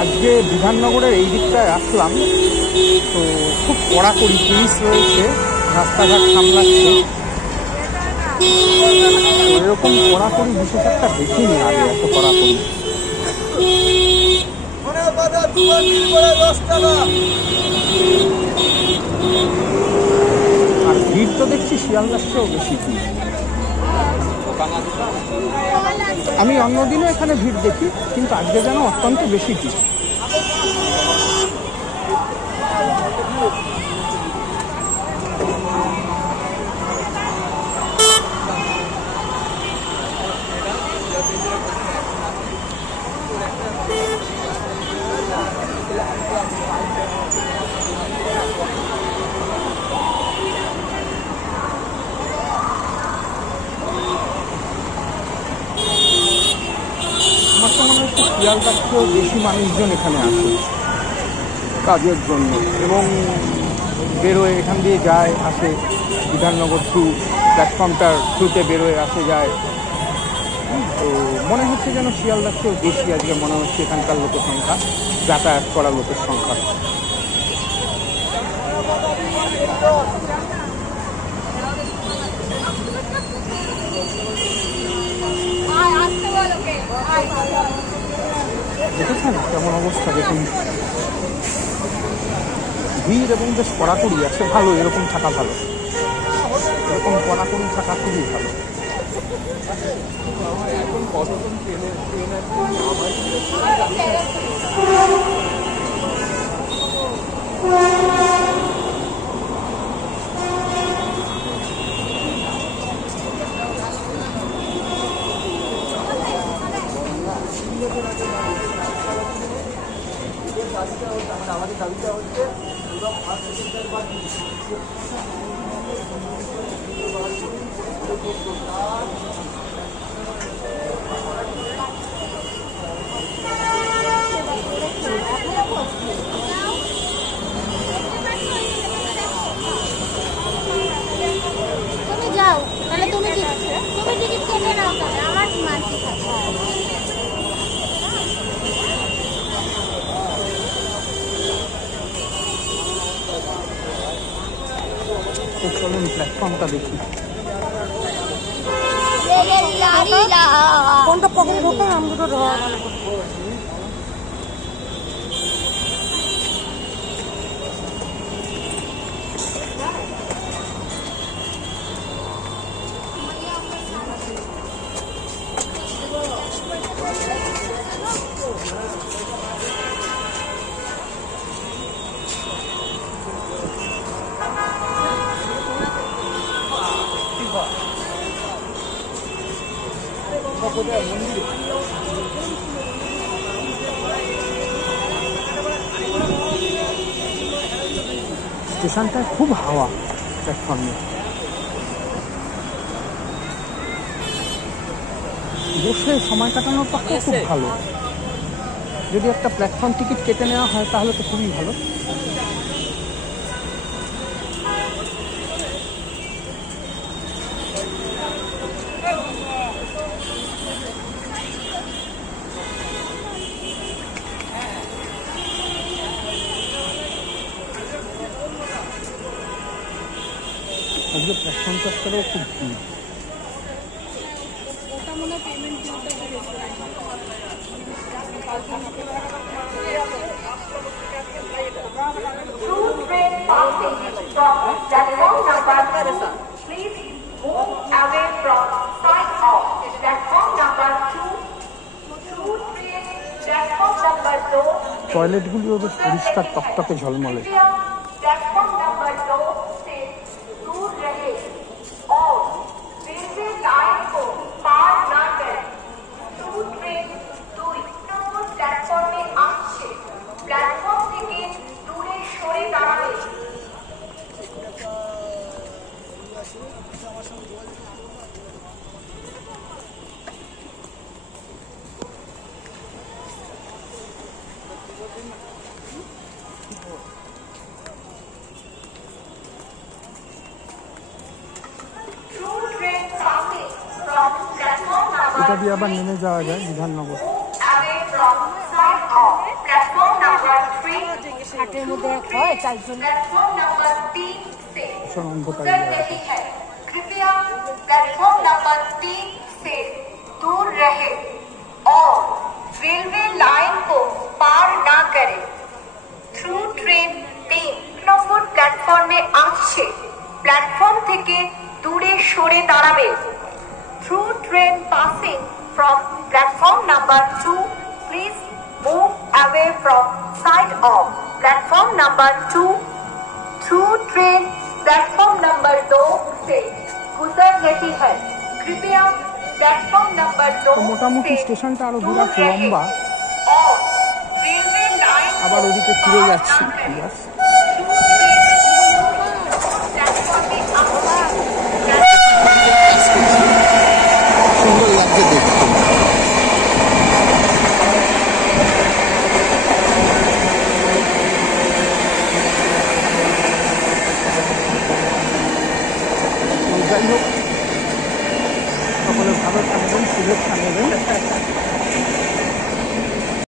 আজকে বিধাননগরের এই দিকটায় আসলাম, তো খুব কড়াকড়ি পুলিশ রয়েছে, রাস্তাঘাট সামলাচ্ছে। এরকম কড়াকড়ি বিশেষ একটা দেখিনি আগে, এত কড়াকড়ি। আর ভিড় তো দেখছি শিয়ালদার চেয়েও বেশি ভিড়। আমি অন্যদিনও এখানে ভিড় দেখি, কিন্তু আজকে যেন অত্যন্ত বেশি ভিড়। আমার তো মনে হচ্ছে শিয়ালদার থেকেও বেশি মানুষজন এখানে আসে কাজের জন্য, এবং বেরোয় এখান দিয়ে যায় আসে, বিধাননগর থ্রু প্ল্যাটফর্মটার থ্রুতে বেরোয় আসে যায়। তো মনে হচ্ছে যেন শিয়ালদার থেকেও বেশি আজকে মনে হচ্ছে এখানকার লোকের সংখ্যা, যাতায়াত করা লোকের সংখ্যা। দেখেছেন কেমন অবস্থা, দেখুন ভিড় এবং বেশ কড়াকড়ি আছে। ভালো, এরকম থাকা ভালো, এরকম কড়াকড়ি থাকা খুবই ভালো। এখন কতক্ষণ ট্রেন আমাদের দাবিটা হচ্ছে তুমি যাও, তাহলে তুমি টিকিট কেটে নাও, তাহলে আমার মাসি খাবে। চলুন প্ল্যাটফর্মটা দেখি। কোনটা পকেটে ঢোকা, আমি দুটো ধর। স্টেশনটায় খুব হাওয়া, প্ল্যাটফর্মে বসে সময় কাটানোর পক্ষে খুব ভালো। যদি একটা প্ল্যাটফর্ম টিকিট কেটে নেওয়া হয় তাহলে তো খুবই ভালো। আজকে প্ল্যাটফর্ম চত্বরেও খুব ভিড়। টয়লেটগুলিও বেশ পরিষ্কার, টকটকে ঝলমলে। এটা দিয়ে আবার নেমে যাওয়া যায় Bidhannagar. away from side of platform number 3 হাটের মধ্যে হয় চারজন। platform number 3 से ভীষণ অন্ধকার गुजर জায়গাটা। रही है। कृपया प्लेटफॉर्म नंबर 3 से दूर रहे और रेलवे लाइन को पार ना करे। थ्रू ट्रेन 3 নম্বর প্ল্যাটফর্মে আসছে, প্ল্যাটফর্ম থেকে দূরে সরে দাঁড়াবে। Through train passing from platform number 2, please move away from side of platform number 2. Through train platform number 2 से गुजर रही है। कृपया प्लेटफॉर्म नंबर 2 তো মোটামুটি से স্টেশনটা আরো दूर বিরাট रहे লম্বা। और रेलवे लाइन আবার को ওদিকে ফিরে पार যাচ্ছি। ना करें। ব্যাস। प्लेटफॉर्म में आपका সুন্দর লাগছে দেখতে। যাই হোক, সকলে ভালো থাকবেন, শুভেচ্ছা নেবেন।